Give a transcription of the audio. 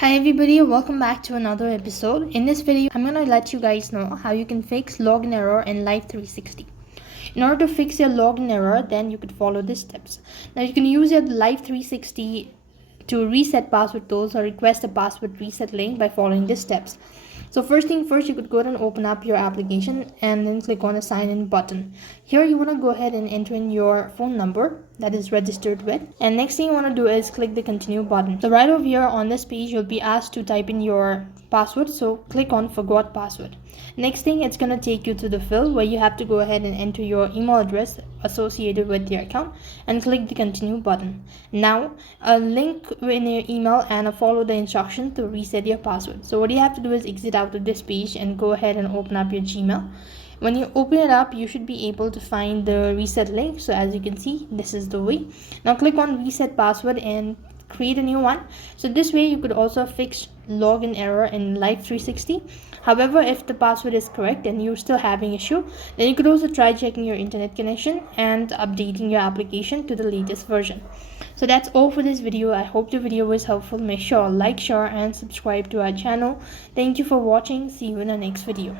Hi everybody, welcome back to another episode. In this video, I'm gonna let you guys know how you can fix login error in Life360. In order to fix your login error, then you could follow these steps. Now you can use your Life360 to reset password tools or request a password reset link by following these steps. So first thing first, you could go ahead and open up your application and then click on the sign in button. Here you want to go ahead and enter in your phone number that is registered with, and next thing you want to do is click the continue button. So right over here on this page, you'll be asked to type in your password, so click on forgot password. Next thing, it's going to take you to the field where you have to go ahead and enter your email address associated with your account and click the continue button. Now a link in your email and follow the instructions to reset your password. So what you have to do is exit out of this page and go ahead and open up your Gmail. When you open it up, you should be able to find the reset link. So as you can see, this is the way. Now click on reset password and create a new one. So this way you could also fix login error in Life360. However, if the password is correct and you're still having issue, then you could also try checking your internet connection and updating your application to the latest version. So that's all for this video. I hope the video was helpful. Make sure to like, share and subscribe to our channel. Thank you for watching. See you in the next video.